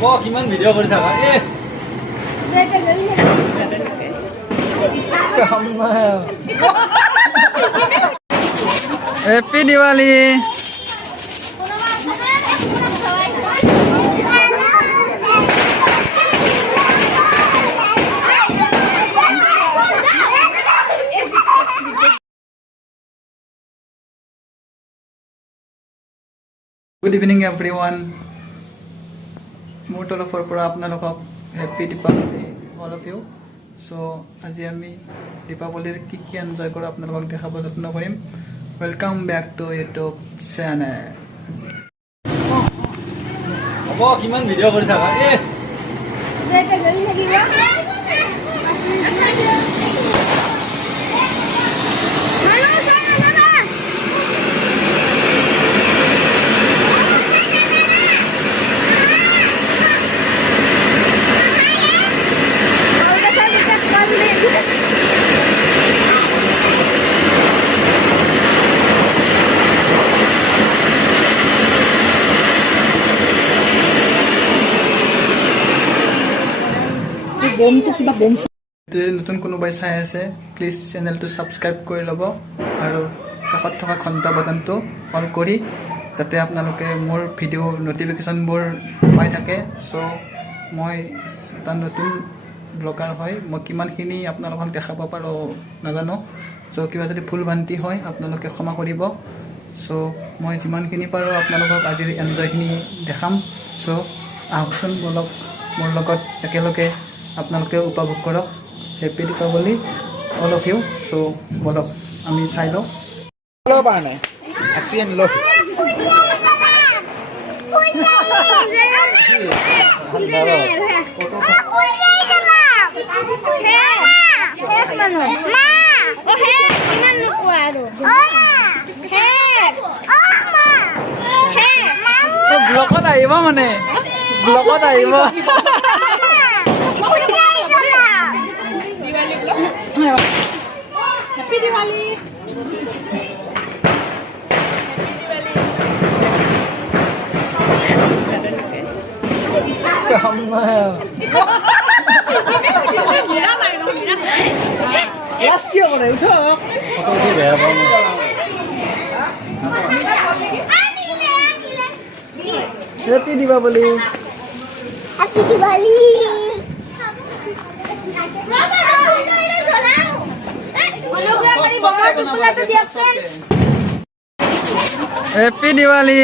হ'ব কিমান ভিডিঅ' কৰি থাকা happy Diwali good evening everyone मोर तरफर पर आपनालोকক happy Deepavali all of you so आज आमी दीपावलीर की एन्जॉय करो आपनालोকক देखाब यत्न करिम welcome back to YouTube channel হ'ব কিমান ভিডিঅ' কৰি থাকা নতুন কোনোবাই চাই আছে প্লিজ চেনেলটো সাবস্ক্ৰাইব কৰি ল'ব আৰু কাষত থকা ঘণ্টা বাটনটো অন কৰি যাতে আপোনালোকে মোৰ ভিডিঅ' নটিফিকেশ্যনবোৰ পাই থাকে সো মই এটা নতুন ব্লগাৰ হয় মই কিমানখিনি আপোনালোকক দেখাব পাৰো নাজানো সো কিবা যদি ভুল ভ্ৰান্তি হয় আপোনালোকে ক্ষমা কৰিব সো মই যিমানখিনি পাৰো আপোনালোকক আজিৰ এনজয়খিনি দেখাম সো আহকচোন বলক মোৰ লগত একেলগে আপোনালোকে উপভোগ কৰক happy Deepavali all of you so बोलो আমি চাই লও লো পানে অ্যাকশন লো ব্লকত আহিব মানে ব্লকত আহিব हैप्पी दिवाली লাস্ট কিয় কৰে উঠক happy Deepavali happy Diwali happy Diwali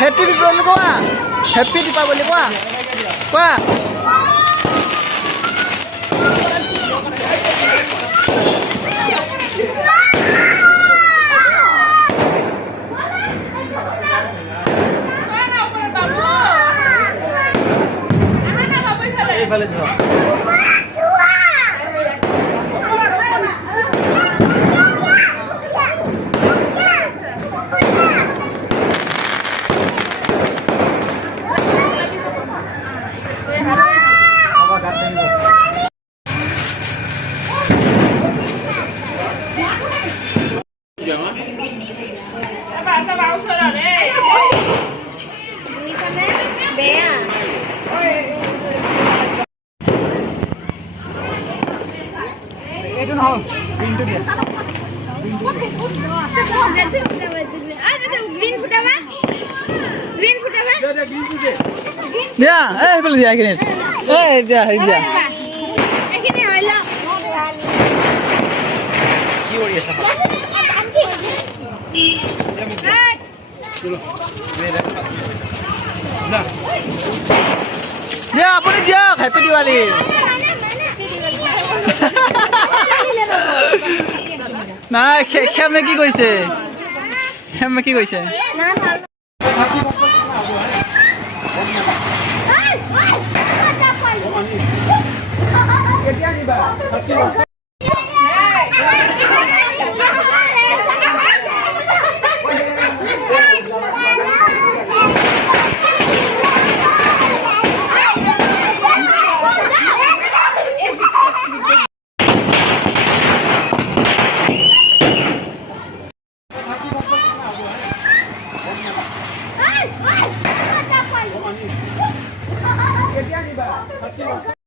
happy Deepavali कोआ हैप्पी दीपावली कोआ कोआ এইফালে যাও এইটো নহয় গ্ৰীনটো দিয়া দিয়া এই বলে দিয়া গ্ৰীন এই দিয়া হেৰি দিয়া কি কৰি আছা দিয়া আপুনি দিয়ক হেপী দিৱালী নাই খেমে কি কৈছে খেমে কি কৈছে Hey!